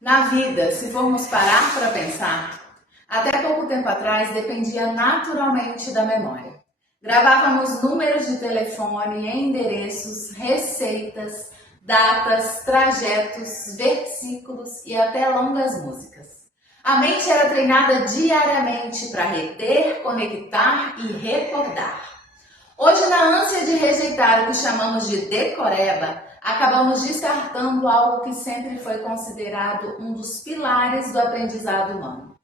Na vida, se formos parar para pensar, até pouco tempo atrás dependia naturalmente da memória. Gravávamos números de telefone, endereços, receitas, datas, trajetos, versículos e até longas músicas. A mente era treinada diariamente para reter, conectar e recordar. Hoje, na ânsia de rejeitar o que chamamos de decoreba, acabamos descartando algo que sempre foi considerado um dos pilares do aprendizado humano: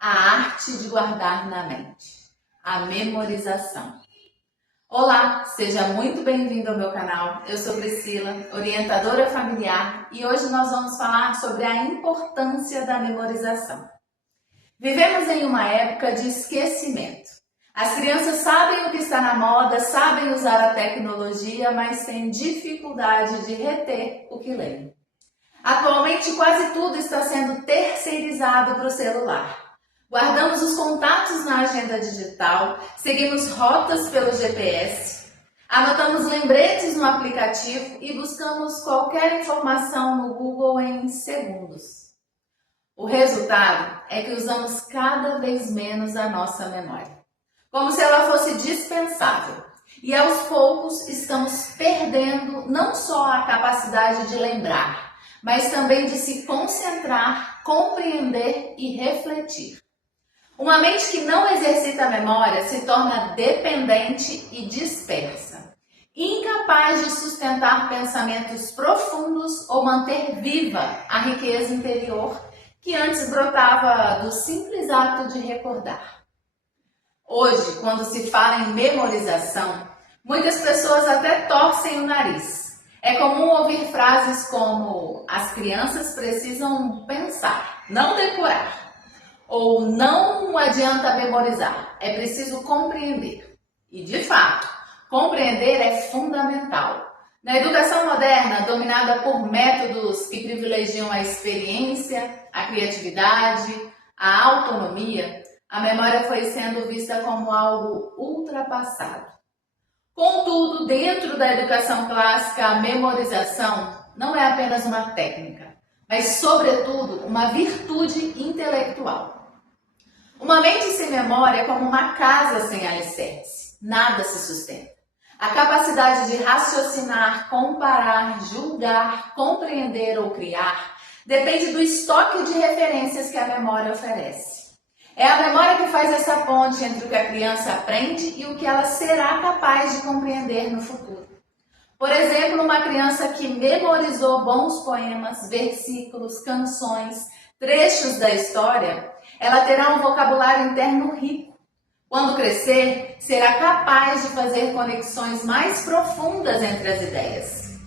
a arte de guardar na mente, a memorização. Olá, seja muito bem-vindo ao meu canal. Eu sou Priscila, orientadora familiar, e hoje nós vamos falar sobre a importância da memorização. Vivemos em uma época de esquecimento. As crianças sabem o que está na moda, sabem usar a tecnologia, mas têm dificuldade de reter o que leem. Atualmente, quase tudo está sendo terceirizado para o celular. Guardamos os contatos na agenda digital, seguimos rotas pelo GPS, anotamos lembretes no aplicativo e buscamos qualquer informação no Google em segundos. O resultado é que usamos cada vez menos a nossa memória, como se ela fosse dispensável. E aos poucos estamos perdendo não só a capacidade de lembrar, mas também de se concentrar, compreender e refletir. Uma mente que não exercita a memória se torna dependente e dispersa, incapaz de sustentar pensamentos profundos ou manter viva a riqueza interior que antes brotava do simples ato de recordar. Hoje, quando se fala em memorização, muitas pessoas até torcem o nariz. É comum ouvir frases como: as crianças precisam pensar, não decorar. Ou não adianta memorizar, é preciso compreender. E de fato, compreender é fundamental. Na educação moderna, dominada por métodos que privilegiam a experiência, a criatividade, a autonomia, a memória foi sendo vista como algo ultrapassado. Contudo, dentro da educação clássica, a memorização não é apenas uma técnica, mas, sobretudo, uma virtude intelectual. Uma mente sem memória é como uma casa sem alicerce. Nada se sustenta. A capacidade de raciocinar, comparar, julgar, compreender ou criar depende do estoque de referências que a memória oferece. É a memória que faz essa ponte entre o que a criança aprende e o que ela será capaz de compreender no futuro. Por exemplo, uma criança que memorizou bons poemas, versículos, canções, trechos da história, ela terá um vocabulário interno rico. Quando crescer, será capaz de fazer conexões mais profundas entre as ideias,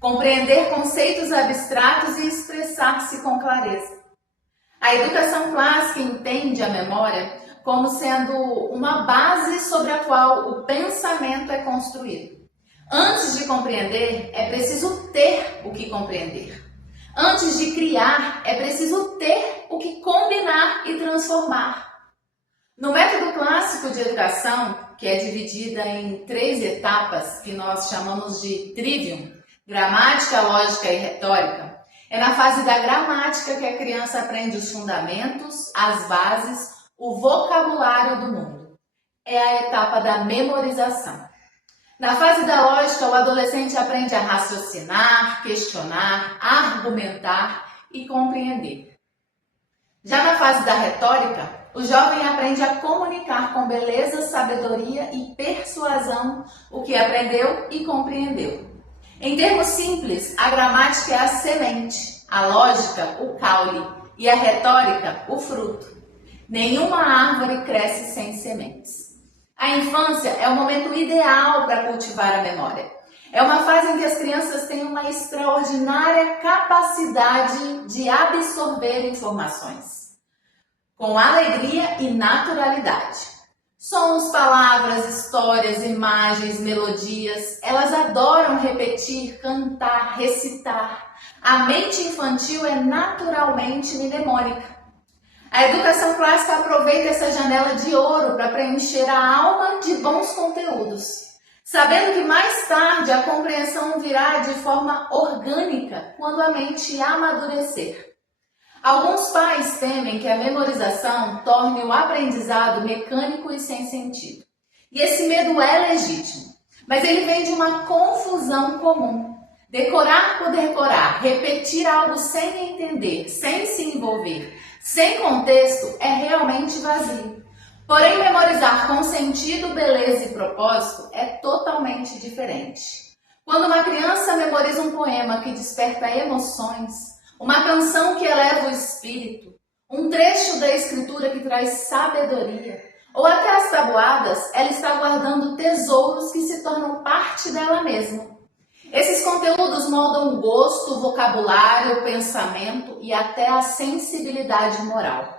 compreender conceitos abstratos e expressar-se com clareza. A educação clássica entende a memória como sendo uma base sobre a qual o pensamento é construído. Antes de compreender, é preciso ter o que compreender. Antes de criar, é preciso ter o que combinar e transformar. No método clássico de educação, que é dividida em 3 etapas, que nós chamamos de trivium, gramática, lógica e retórica, é na fase da gramática que a criança aprende os fundamentos, as bases, o vocabulário do mundo. É a etapa da memorização. Na fase da lógica, o adolescente aprende a raciocinar, questionar, argumentar e compreender. Já na fase da retórica, o jovem aprende a comunicar com beleza, sabedoria e persuasão o que aprendeu e compreendeu. Em termos simples, a gramática é a semente, a lógica o caule e a retórica o fruto. Nenhuma árvore cresce sem sementes. A infância é o momento ideal para cultivar a memória. É uma fase em que as crianças têm uma extraordinária capacidade de absorver informações, com alegria e naturalidade. Sons, palavras, histórias, imagens, melodias, elas adoram repetir, cantar, recitar. A mente infantil é naturalmente mnemônica. A educação clássica aproveita essa janela de ouro para preencher a alma de bons conteúdos, sabendo que mais tarde a compreensão virá de forma orgânica quando a mente amadurecer. Alguns pais temem que a memorização torne o aprendizado mecânico e sem sentido. E esse medo é legítimo, mas ele vem de uma confusão comum. Decorar por decorar, repetir algo sem entender, sem se envolver, sem contexto, é realmente vazio. Porém, memorizar com sentido, beleza e propósito é totalmente diferente. Quando uma criança memoriza um poema que desperta emoções, uma canção que eleva o espírito, um trecho da escritura que traz sabedoria, ou até as tabuadas, ela está guardando tesouros que se tornam parte dela mesma. Esses conteúdos moldam o gosto, o vocabulário, o pensamento e até a sensibilidade moral.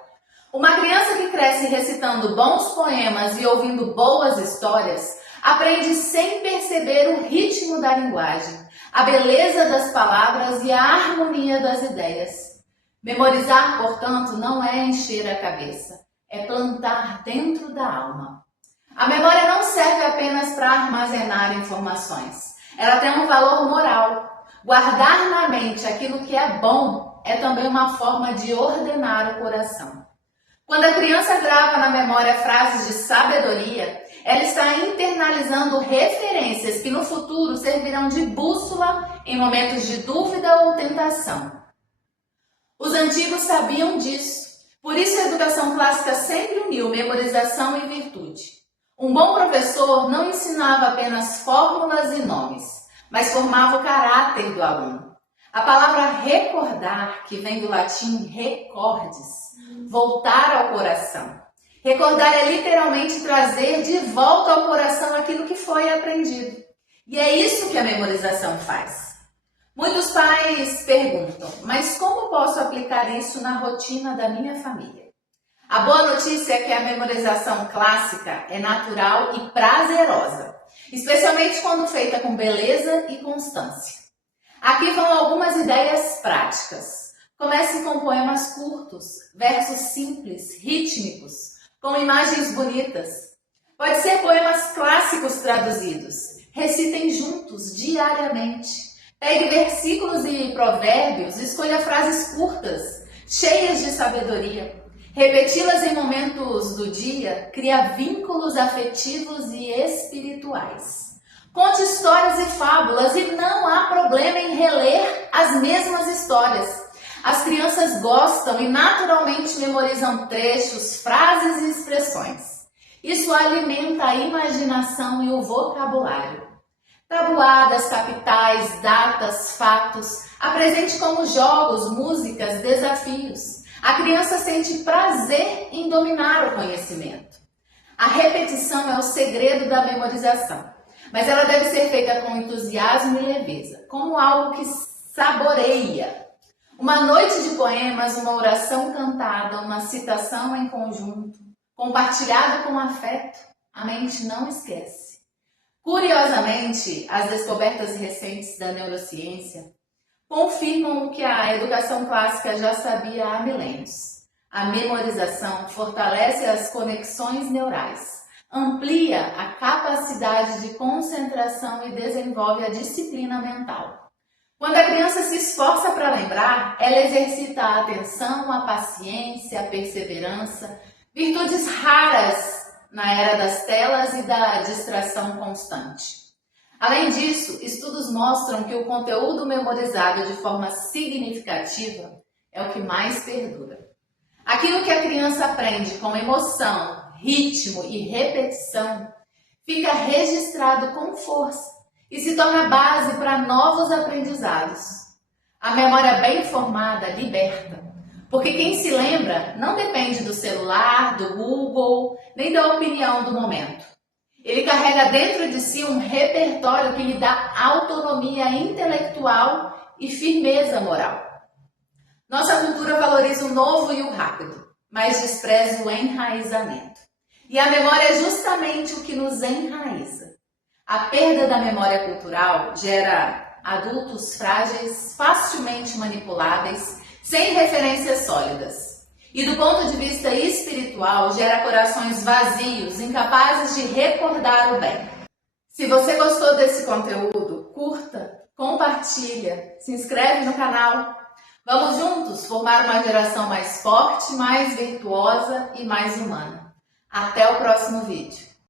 Uma criança que cresce recitando bons poemas e ouvindo boas histórias, aprende sem perceber o ritmo da linguagem, a beleza das palavras e a harmonia das ideias. Memorizar, portanto, não é encher a cabeça, é plantar dentro da alma. A memória não serve apenas para armazenar informações. Ela tem um valor moral. Guardar na mente aquilo que é bom é também uma forma de ordenar o coração. Quando a criança grava na memória frases de sabedoria, ela está internalizando referências que no futuro servirão de bússola em momentos de dúvida ou tentação. Os antigos sabiam disso. Por isso a educação clássica sempre uniu memorização e virtude. Um bom professor não ensinava apenas fórmulas e nomes, mas formava o caráter do aluno. A palavra recordar, que vem do latim recordes, voltar ao coração. Recordar é literalmente trazer de volta ao coração aquilo que foi aprendido. E é isso que a memorização faz. Muitos pais perguntam, mas como posso aplicar isso na rotina da minha família? A boa notícia é que a memorização clássica é natural e prazerosa, especialmente quando feita com beleza e constância. Aqui vão algumas ideias práticas. Comece com poemas curtos, versos simples, rítmicos, com imagens bonitas. Pode ser poemas clássicos traduzidos. Recitem juntos, diariamente. Pegue versículos e provérbios, escolha frases curtas, cheias de sabedoria. Repeti-las em momentos do dia cria vínculos afetivos e espirituais. Conte histórias e fábulas e não há problema em reler as mesmas histórias. As crianças gostam e naturalmente memorizam trechos, frases e expressões. Isso alimenta a imaginação e o vocabulário. Tabuadas, capitais, datas, fatos, apresente como jogos, músicas, desafios. A criança sente prazer em dominar o conhecimento. A repetição é o segredo da memorização, mas ela deve ser feita com entusiasmo e leveza, como algo que saboreia. Uma noite de poemas, uma oração cantada, uma citação em conjunto, compartilhada com afeto, a mente não esquece. Curiosamente, as descobertas recentes da neurociência confirmam o que a educação clássica já sabia há milênios. A memorização fortalece as conexões neurais, amplia a capacidade de concentração e desenvolve a disciplina mental. Quando a criança se esforça para lembrar, ela exercita a atenção, a paciência, a perseverança, virtudes raras na era das telas e da distração constante. Além disso, estudos mostram que o conteúdo memorizado de forma significativa é o que mais perdura. Aquilo que a criança aprende com emoção, ritmo e repetição fica registrado com força e se torna base para novos aprendizados. A memória bem formada liberta, porque quem se lembra não depende do celular, do Google, nem da opinião do momento. Ele carrega dentro de si um repertório que lhe dá autonomia intelectual e firmeza moral. Nossa cultura valoriza o novo e o rápido, mas despreza o enraizamento. E a memória é justamente o que nos enraiza. A perda da memória cultural gera adultos frágeis, facilmente manipuláveis, sem referências sólidas. E do ponto de vista espiritual, gera corações vazios, incapazes de recordar o bem. Se você gostou desse conteúdo, curta, compartilha, se inscreve no canal. Vamos juntos formar uma geração mais forte, mais virtuosa e mais humana. Até o próximo vídeo.